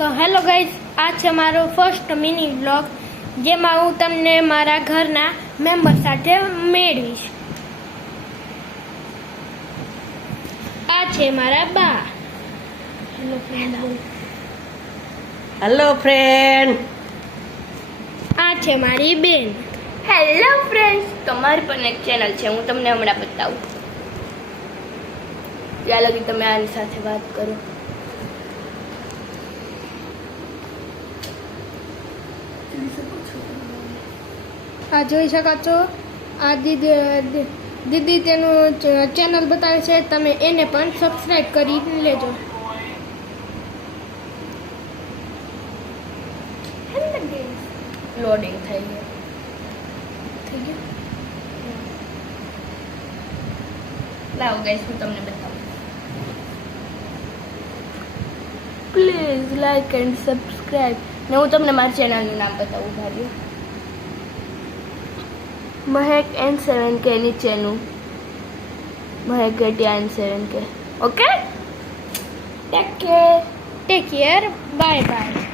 તો hello guys, આ છે મારો ફર્સ્ટ મિની વ્લોગ જેમાં હું તમને મારા ઘરના મેમ્બર સાથે મેળવીશ. આ છે મારા બા. Hello friend. Hello friend. આ છે મારી બેન. હેલો ફ્રેન્ડ્સ, તમારી પણ એક ચેનલ છે, હું તમને હમણાં બતાવું. ત્યાં લગી તમે આની સાથે વાત કરો. આ જોઈ શકો છો, આ દીદી તેનું ચેનલ બતાવે છે, તમે એને પણ સબસ્ક્રાઇબ કરી લેજો. લોડિંગ થઈ ગયું. લાવો ગાઈસ, હું તમને બતાવું. Please like and subscribe. ને હું તમને મારી ચેનલનું નામ બતાવું. ભાઈઓ, મહેક N7K નીચેનું મહેક ગેટિયા N7K. Okay, take care. Take care. Bye bye.